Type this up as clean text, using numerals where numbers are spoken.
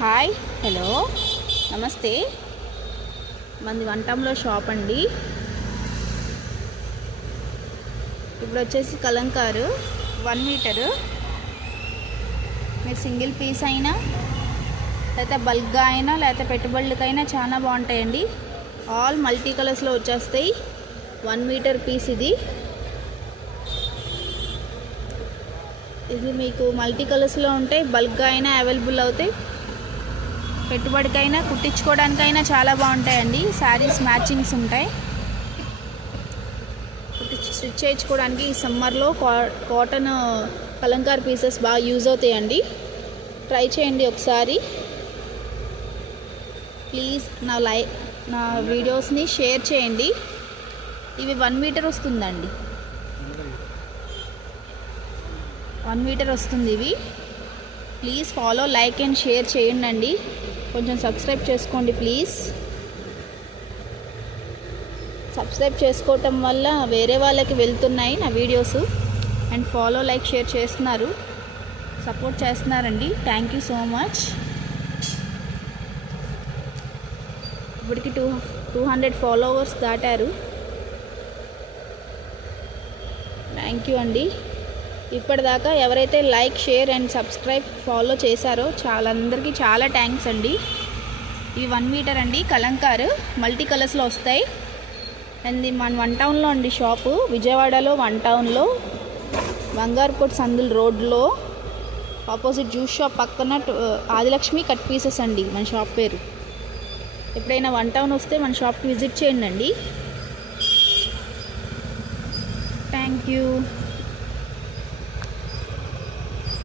Hi, hello, నమస్తే. మంది వంటంలో shop అండి. ఇప్పుడు వచ్చేసి కలంకారు 1 మీటరు. మీరు సింగిల్ పీస్ అయినా లేకపోతే బల్క్గా అయినా లేకపోతే పెట్టుబడులకైనా చాలా బాగుంటాయండి. ఆల్ మల్టీ కలర్స్లో వచ్చేస్తాయి. 1 మీటర్ పీస్ ఇది మీకు మల్టీ కలర్స్లో ఉంటాయి. బల్క్గా అయినా అవైలబుల్ అవుతాయి. పెట్టుబడికైనా కుట్టించుకోవడానికైనా చాలా బాగుంటాయండి. శారీస్ మ్యాచింగ్స్ ఉంటాయి. స్టిచ్ చేయించుకోవడానికి ఈ సమ్మర్లో కాటన్ కలంకార్ పీసెస్ బాగా యూజ్ అవుతాయండి. ట్రై చేయండి ఒకసారి. ప్లీజ్ నా వీడియోస్ని షేర్ చేయండి. ఇవి 1 మీటర్ వస్తుందండి. 1 మీటర్ వస్తుంది ఇవి. Please follow, like and share చేయండి. కొంచెం సబ్స్క్రైబ్ చేసుకోండి ప్లీజ్. సబ్స్క్రైబ్ చేసుకోవటం వల్ల వేరే వాళ్ళకి వెళ్తున్నాయి నా videos. And follow, like, share చేస్తున్నారు, సపోర్ట్ చేస్తున్నారండి. Thank you so much. ఇప్పటికి 200 ఫాలోవర్స్ దాటారు. థ్యాంక్ యూ అండి. ఇప్పటిదాకా ఎవరైతే like, share and subscribe, follow చేశారో అందరికీ చాలా థ్యాంక్స్ అండి. ఇవి 1 మీటర్ అండి. కలంకారు మల్టీ కలర్స్లో వస్తాయి. అండ్ మన 1 టౌన్లో అండి షాపు. విజయవాడలో 1 టౌన్లో బంగారుకోట సందుల్ రోడ్లో ఆపోజిట్ జ్యూస్ షాప్ పక్కన ఆదిలక్ష్మి కట్ పీసెస్ అండి మన షాప్ పేరు. ఎప్పుడైనా 1 టౌన్ వస్తే మన షాప్కి విజిట్ చేయండి అండి. Thank you.